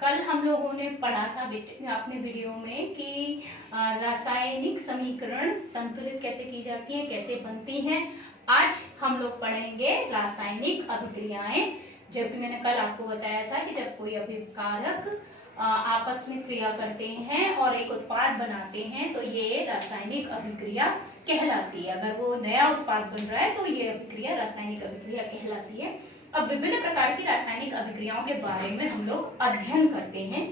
कल हम लोगों ने पढ़ा था अपने वीडियो में कि रासायनिक समीकरण संतुलित कैसे की जाती हैं, कैसे बनती हैं। आज हम लोग पढ़ेंगे रासायनिक अभिक्रियाएं। जबकि मैंने कल आपको बताया था कि जब कोई अभिकारक आपस में क्रिया करते हैं और एक उत्पाद बनाते हैं तो ये रासायनिक अभिक्रिया कहलाती है। अगर वो नया उत्पाद बन रहा है तो ये अभिक्रिया रासायनिक अभिक्रिया कहलाती है। अब विभिन्न प्रकार की रासायनिक अभिक्रियाओं के बारे में हम लोग अध्ययन करते हैं।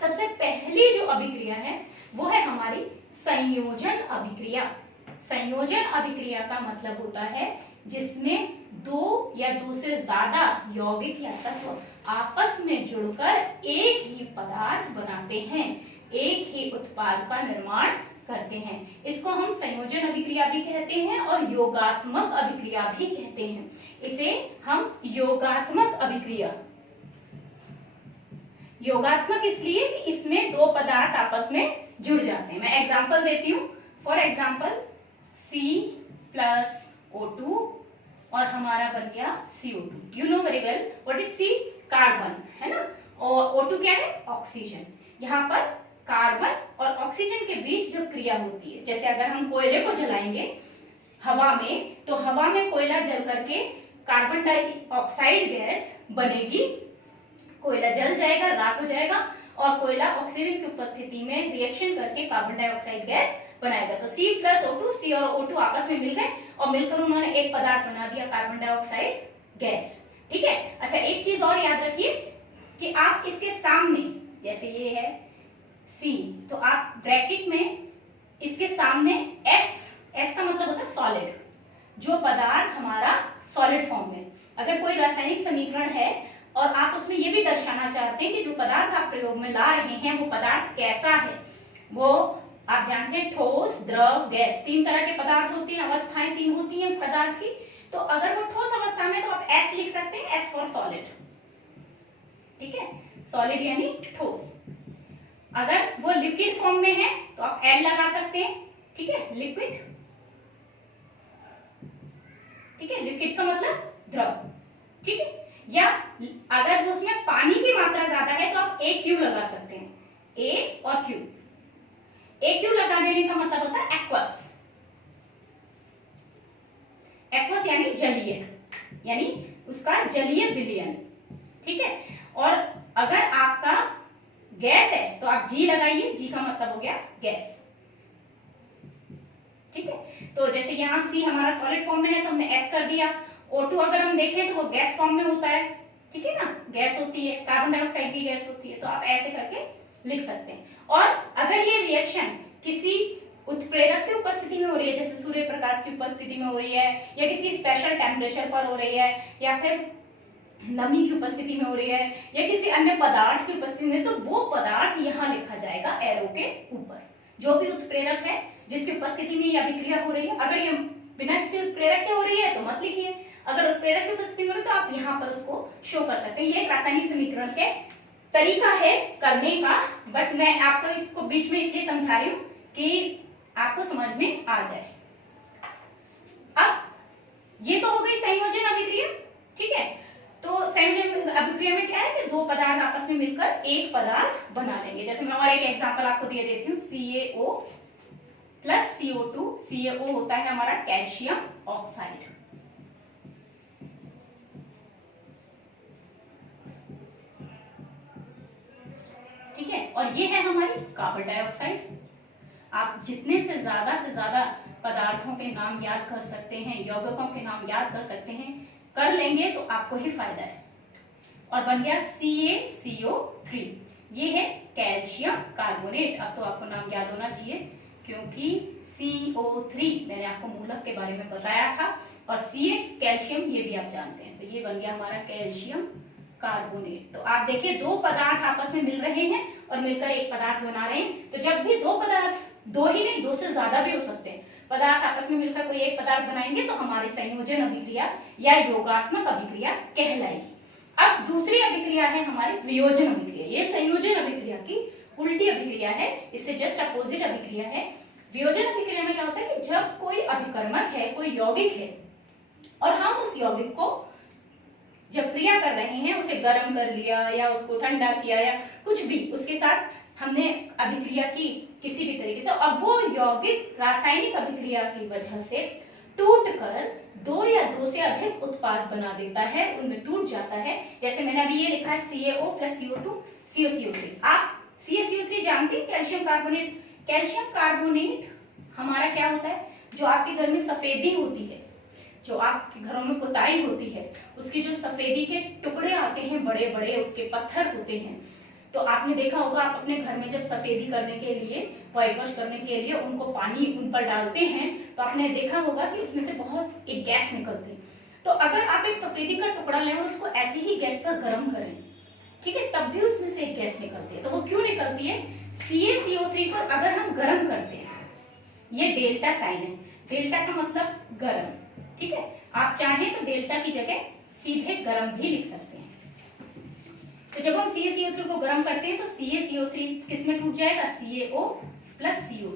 सबसे पहली जो अभिक्रिया है वो है हमारी संयोजन अभिक्रिया। संयोजन अभिक्रिया का मतलब होता है जिसमें दो या दो से ज्यादा यौगिक या तत्व आपस में जुड़कर एक ही पदार्थ बनाते हैं, एक ही उत्पाद का निर्माण करते हैं। इसको हम संयोजन अभिक्रिया भी कहते हैं और योगात्मक अभिक्रिया भी कहते हैं। इसे हम योगात्मक अभिक्रिया, योगात्मक इसलिए कि इसमें दो पदार्थ आपस में जुड़ जाते हैं। मैं एग्जांपल देती हूँ। फॉर एग्जांपल C+O2 और हमारा बन गया CO2। You know very well what is C? Carbon, है ना। और O2 क्या है? ऑक्सीजन। यहाँ पर कार्बन और ऑक्सीजन के बीच जो क्रिया होती है, जैसे अगर हम कोयले को जलाएंगे हवा में तो हवा में कोयला जल करके कार्बन डाइऑक्साइड गैस बनेगी। कोयला जल जाएगा, राख हो जाएगा और कोयला ऑक्सीजन की उपस्थिति में रिएक्शन करके कार्बन डाइऑक्साइड गैस बनाएगा। तो C+O2, C और O2 आपस में मिल गए और मिलकर उन्होंने एक पदार्थ बना दिया, कार्बन डाइऑक्साइड गैस। ठीक है। अच्छा, एक चीज और याद रखिए कि आप इसके सामने, जैसे ये है C, तो आप ब्रैकेट में इसके सामने S का मतलब होता है सॉलिड, जो पदार्थ हमारा सॉलिड फॉर्म में। अगर कोई रासायनिक समीकरण है और आप उसमें ये भी दर्शाना चाहते हैं कि जो पदार्थ आप प्रयोग में ला रहे हैं वो पदार्थ कैसा है, वो आप जानते हैं ठोस, द्रव, गैस, तीन तरह के पदार्थ होते हैं, अवस्थाएं तीन होती हैं पदार्थ की। तो अगर वो ठोस अवस्था में तो आप S लिख सकते हैं, S फॉर सॉलिड। ठीक है, सॉलिड यानी ठोस। अगर वो लिक्विड फॉर्म में है तो आप L लगा सकते हैं। ठीक है, लिक्विड। ठीक है, लिक्विड का मतलब द्रव। ठीक है, या अगर वो उसमें पानी की मात्रा ज्यादा है तो आप AQ लगा सकते हैं, A और Q। AQ लगा देने का मतलब होता है एक्वस। एक्वस यानी जलीय, यानी उसका जलीय विलयन। ठीक है, और अगर आपका गैस है तो आप G लगाइए, G का मतलब हो गया गैस। ठीक है, तो जैसे यहाँ C हमारा सॉलिड फॉर्म में है तो हमने S कर दिया। O2 अगर हम देखें तो वो गैस फॉर्म में होता है। ठीक है ना, गैस होती है, कार्बन डाइऑक्साइड भी गैस होती है, तो आप ऐसे करके लिख सकते हैं। और अगर ये रिएक्शन किसी उत्प्रेरक की उपस्थिति में हो रही है, जैसे सूर्य प्रकाश की उपस्थिति में हो रही है, या किसी स्पेशल टेम्परेचर पर हो रही है, या फिर नमी की उपस्थिति में हो रही है, या किसी अन्य पदार्थ की उपस्थिति में, तो वो पदार्थ यहाँ लिखा जाएगा एरो के ऊपर। जो भी उत्प्रेरक है जिसकी उपस्थिति में यह अभिक्रिया हो रही है, अगर ये बिना किसी उत्प्रेरक के हो रही है तो मत लिखिए, अगर उत्प्रेरक की उपस्थिति में हो तो आप यहाँ पर उसको शो कर सकते हैं। ये एक रासायनिक समीकरण के तरीका है करने का, बट मैं आपको इसको बीच में इसलिए समझा रही हूँ कि आपको समझ में आ जाए। अब ये तो हो गई संयोजन अभिक्रिया। ठीक है, तो संयोजन अभिक्रिया में क्या है कि दो पदार्थ आपस में मिलकर एक पदार्थ बना लेंगे। जैसे मैं और एक एग्जांपल आपको दे देती हूँ, CaO प्लस CO2। CaO होता है हमारा कैल्शियम ऑक्साइड। ठीक है, और ये है हमारी कार्बन डाइऑक्साइड। आप जितने से ज्यादा पदार्थों के नाम याद कर सकते हैं, यौगिकों के नाम याद कर सकते हैं, कर लेंगे तो आपको ही फायदा है। और बन गया CaCO3। ये है कैल्शियम कार्बोनेट। अब तो आपको नाम याद होना चाहिए क्योंकि CO3 मैंने आपको मूलक के बारे में बताया था, और Ca कैल्शियम, ये भी आप जानते हैं। तो ये बन गया हमारा कैल्शियम कार्बोनेट। तो आप देखिए दो पदार्थ आपस में मिल रहे हैं और मिलकर एक पदार्थ बना रहे हैं। तो जब भी दो पदार्थ, दो ही नहीं, दो से ज्यादा भी हो सकते हैं, पदार्थ आपस में मिलकर कोई एक पदार्थ बनाएंगे तो हमारी संयोजन अभिक्रिया या योगात्मक अभिक्रिया कहलाएगी। अब दूसरी अभिक्रिया है हमारी वियोजन अभिक्रिया। ये संयोजन अभिक्रिया की उल्टी अभिक्रिया है, इससे जस्ट अपोजिट अभिक्रिया है। वियोजन अभिक्रिया में क्या होता है कि जब कोई अभिकर्मक है, कोई यौगिक है, और हम उस यौगिक को जब क्रिया कर रहे हैं उसे गर्म कर लिया या उसको ठंडा किया या कुछ भी उसके साथ हमने अभिक्रिया की किसी भी तरीके से, और वो यौगिक रासायनिक अभिक्रिया की वजह से टूटकर दो या दो से अधिक उत्पाद बना देता है, उनमें टूट जाता है। जैसे मैंने अभी ये लिखा है CaO + CO2 CaCO3। आप CaCO3 जानते हैं, कैल्शियम कार्बोनेट। कैल्शियम कार्बोनेट हमारा क्या होता है, जो आपके घर में सफेदी होती है, जो आपके घरों में पुताई होती है, उसकी जो सफेदी के टुकड़े आते हैं बड़े बड़े, उसके पत्थर होते हैं। तो आपने देखा होगा, आप अपने घर में जब सफेदी करने के लिए, व्हाइट वॉश करने के लिए उनको पानी उन पर डालते हैं, तो आपने देखा होगा कि उसमें से बहुत एक गैस निकलती है। तो अगर आप एक सफेदी का टुकड़ा लें और उसको ऐसे ही गैस पर गर्म करें, ठीक है, तब भी उसमें से एक गैस निकलती है। तो वो क्यों निकलती है? CaCO3 को अगर हम गर्म करते हैं, ये डेल्टा साइन है, डेल्टा का मतलब गर्म, ठीक है। आप चाहें तो डेल्टा की जगह सीधे गर्म भी लिख सकते हैं। तो जब हम CaCO3 को गर्म करते हैं तो CaCO3 किसमें टूट जाएगा? CaO + CO2,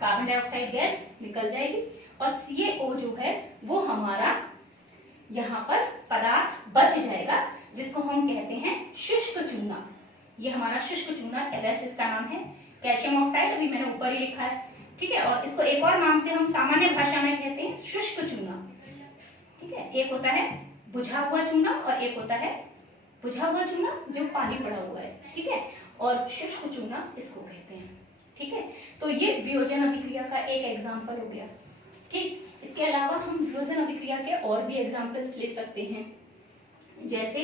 carbon dioxide gas निकल जाएगी, और CaO जो है वो हमारा यहाँ पर पदार्थ बच जाएगा, जिसको हम कहते हैं शुष्क चूना। ये हमारा शुष्क चूना, LS इसका नाम है। कैल्शियम ऑक्साइड अभी मैंने ऊपर ही लिखा है, ठीक है। और इसको एक और नाम से हम सामान्य भाषा में कहते हैं शुष्क चूना, ठीक है। एक होता है बुझा हुआ चूना और एक होता है बुझा हुआ चूना जो पानी पड़ा हुआ है, ठीक है, और शुष्क चूना इसको कहते हैं, ठीक है। तो ये वियोजन अभिक्रिया का एक एग्जाम्पल हो गया, ठीक। इसके अलावा हम वियोजन अभिक्रिया के और भी एग्जाम्पल्स ले सकते हैं। जैसे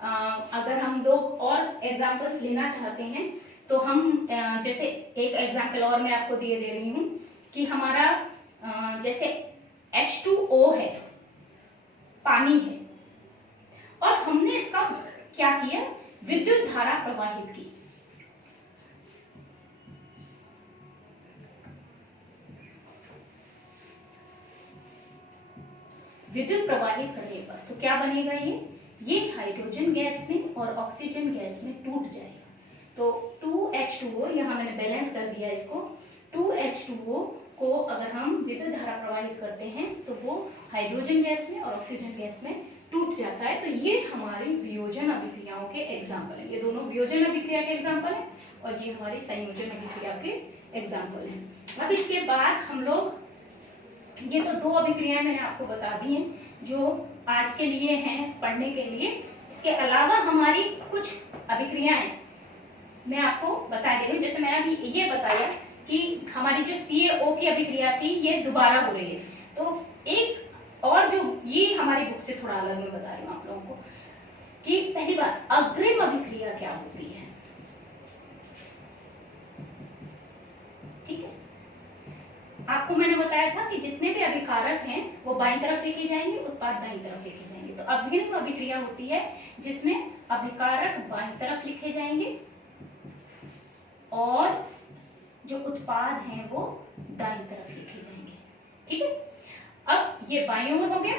अगर हम लोग और एग्जाम्पल्स लेना चाहते हैं तो हम जैसे एक एग्जाम्पल और मैं आपको दे रही हूँ कि हमारा जैसे H2O है, पानी है, और हमने इसका क्या किया? विद्युत धारा प्रवाहित की। विद्युत प्रवाहित करने पर तो क्या बनेगा? ये हाइड्रोजन गैस में और ऑक्सीजन गैस में टूट जाएगा। तो 2H2O, यहाँ मैंने बैलेंस कर दिया इसको, 2H2O को अगर हम विद्युत धारा प्रवाहित करते हैं तो वो हाइड्रोजन गैस में और ऑक्सीजन गैस में टूट जाता है। तो ये हमारी वियोजन अभिक्रियाओं के एग्जाम्पल है। ये दोनों वियोजन अभिक्रिया के एग्जाम्पल है और ये हमारी संयोजन अभिक्रिया के एग्जाम्पल है। अब इसके बाद हम लोग, ये तो दो अभिक्रियाएं मैंने आपको बता दी हैं जो आज के लिए हैं पढ़ने के लिए। इसके अलावा हमारी कुछ अभिक्रियाएं मैं आपको बता दे रही हूँ। जैसे मैंने अभी ये बताया कि हमारी जो CaO की अभिक्रिया थी ये दोबारा हो रही है, तो एक और जो ये हमारी बुक से थोड़ा अलग मैं बता रही हूँ आप लोगों को कि पहली बार अग्रिम अभिक्रिया क्या होती है, ठीक है। आपको मैंने बताया था कि जितने भी अभिकारक हैं वो बाईं तरफ लेके जाएंगे, उत्पाद दाईं तरफ लेके जाएंगे। तो अग्रिम अभिक्रिया होती है जिसमें अभिकारक बाईं तरफ लिखे जाएंगे और जो उत्पाद हैं वो दाईं तरफ लिखे जाएंगे, ठीक है। अब ये बाईं ओर हो गया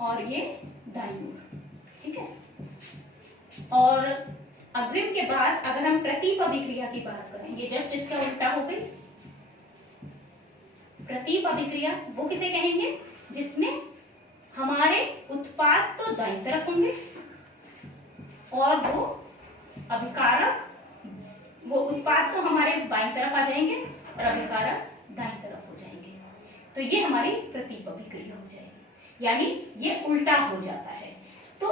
और ये दाईं ओर, ठीक है। और अग्रिम के बाद अगर हम प्रतीप अभिक्रिया की बात करें, ये जस्ट इसका उल्टा हो गई। प्रतीप अभिक्रिया वो किसे कहेंगे? जिसमें हमारे उत्पाद तो दाईं तरफ होंगे और वो अभिकारक, वो उत्पाद तो हमारे बाईं तरफ आ जाएंगे और अभिकारक दाईं तरफ हो जाएंगे। तो ये हमारी प्रतीप अभिक्रिया हो जाएगी, यानी ये उल्टा हो जाता है। तो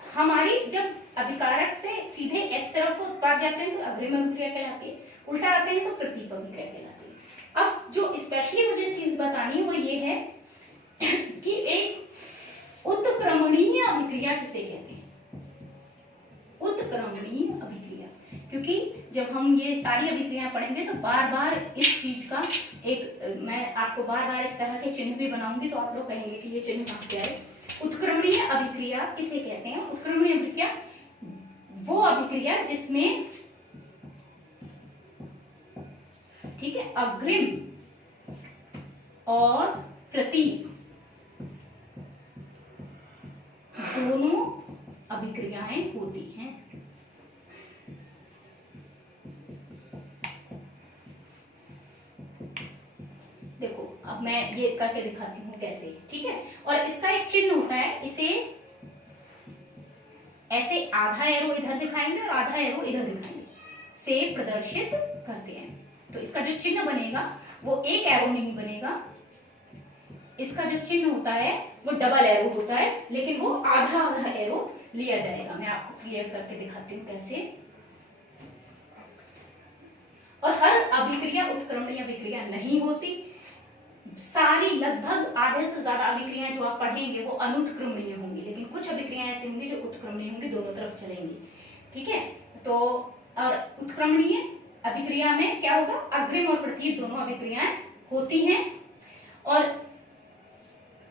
हमारी जब अभिकारक से सीधे S तरफ को उत्पाद जाते हैं तो अग्रिम अभिक्रिया कहलाती है, उल्टा आते हैं तो प्रतीप अभिक्रिया कहलाती है। अब जो स्पेशली मुझे चीज बतानी है वो ये है कि एक उत्क्रमणीय अभिक्रिया किसे कहते हैं? उत्क्रमणीय अभिक्रिया, क्योंकि जब हम ये सारी अभिक्रिया पढ़ेंगे तो बार बार इस चीज का एक, मैं आपको बार बार इस तरह के चिन्ह भी बनाऊंगी तो आप लोग कहेंगे कि ये चिन्ह कहाँ से आए। उत्क्रमणीय अभिक्रिया किसे कहते हैं? उत्क्रमणीय अभिक्रिया वो अभिक्रिया जिसमें, ठीक है, अग्रिम और प्रतीप दोनों अभिक्रियाएं होती हैं। देखो अब मैं ये करके दिखाती हूँ कैसे, ठीक है। और इसका एक चिन्ह होता है, इसे ऐसे आधा एरो इधर दिखाएंगे और आधा एरो इधर दिखाएंगे से प्रदर्शित करते हैं। तो इसका जो चिन्ह बनेगा वो एक एरो नहीं बनेगा, इसका जो चिन्ह होता है वो डबल एरो होता है, लेकिन वो आधा आधा एरो लिया जाएगा। मैं आपको क्लियर करके दिखाती हूँ कैसे। और हर अभिक्रिया उत्क्रमणीय अभिक्रिया नहीं होती, सारी लगभग आधे से ज्यादा अभिक्रियाएं जो आप पढ़ेंगे वो अनुत्क्रमणीय होंगी, लेकिन कुछ अभिक्रियाएं ऐसी होंगी जो उत्क्रमणीय होंगी, दोनों तरफ चलेंगी। ठीक है, तो और उत्क्रमणीय अभिक्रिया में क्या होगा, अग्रिम और प्रतीप दोनों अभिक्रियाएं होती हैं। और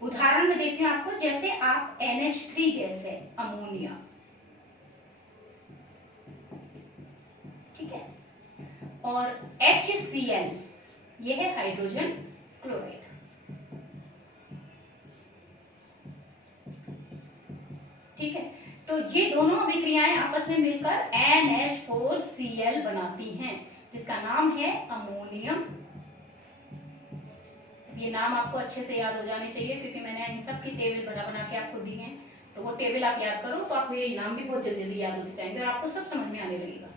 उदाहरण में देखते हैं आपको, जैसे आप NH3 गैस है, अमोनिया, ठीक है, और HCl ये है हाइड्रोजन क्लोराइड। ठीक है, तो ये दोनों अभिक्रियाएं आपस में मिलकर NH4Cl बनाती हैं, जिसका नाम है अमोनियम। ये नाम आपको अच्छे से याद हो जाने चाहिए, क्योंकि मैंने इन सब की टेबल बना बना के आपको दी है, तो वो टेबल आप याद करो तो आपको ये नाम भी बहुत जल्दी जल्दी याद होते जाएंगे और आपको सब समझ में आने लगेगा।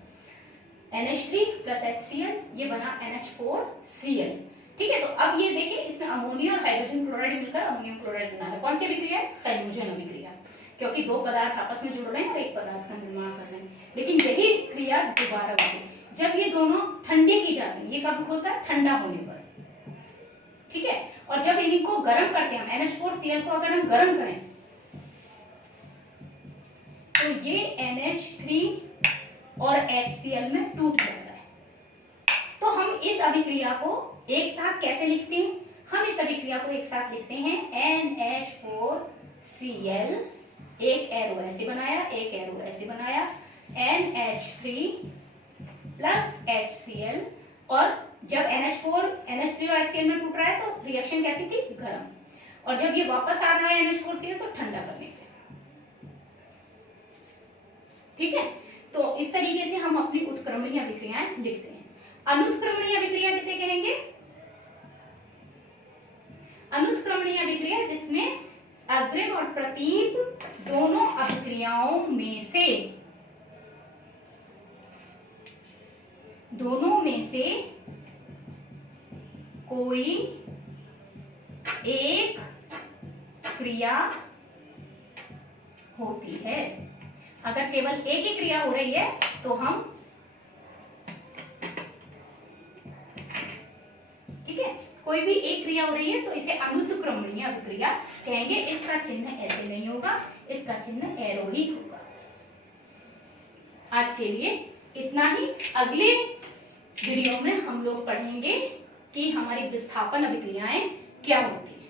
NH3 + HCl ये बना NH4Cl। ठीक है, तो अब ये देखिए, इसमें अमोनिया और हाइड्रोजन क्लोराइड मिलकर अमोनियम क्लोराइड बना है। कौन सी अभिक्रिया है, संयोजन अभिक्रिया, क्योंकि दो पदार्थ आपस में जुड़ रहे हैं और एक पदार्थ का निर्माण कर रहे हैं। लेकिन यही क्रिया दोबारा होती है जब ये दोनों ठंडी की जाती है। ये कब होता है, ठंडा होने पर। ठीक है, और जब इनको गर्म करते हैं, हम NH4Cl को अगर हम गर्म करें तो ये NH3 और HCl में टूट जाता है। तो हम इस अभिक्रिया को एक साथ कैसे लिखते हैं, हम इस अभिक्रिया को एक साथ लिखते हैं NH4Cl, एक एरो ऐसे बनाया, एक एरो ऐसे बनाया, NH3 + HCl, और जब NH3 और HCl में टूट रहा है तो रिएक्शन कैसी थी, गर्म, और जब ये वापस आ रहा है NH4Cl तो ठंडा करने के। ठीक है, तो इस तरीके से हम अपनी उत्क्रमणीय अभिक्रियाएं लिखते हैं। अनुत्क्रमणीय अभिक्रिया किसे कहेंगे, अनुत्क्रमणीय अभिक्रिया जिसमें अग्रिम और प्रतीप दोनों अभिक्रियाओं में से कोई एक क्रिया होती है। अगर केवल एक ही क्रिया हो रही है तो हम, ठीक है, कोई भी एक क्रिया हो रही है तो इसे अनुत्क्रमणीय अभिक्रिया कहेंगे। इसका चिन्ह ऐसे नहीं होगा, इसका चिन्ह एरो ही होगा। आज के लिए इतना ही। अगले वीडियो में हम लोग पढ़ेंगे कि हमारी विस्थापन अभिक्रियाएं क्या होती हैं।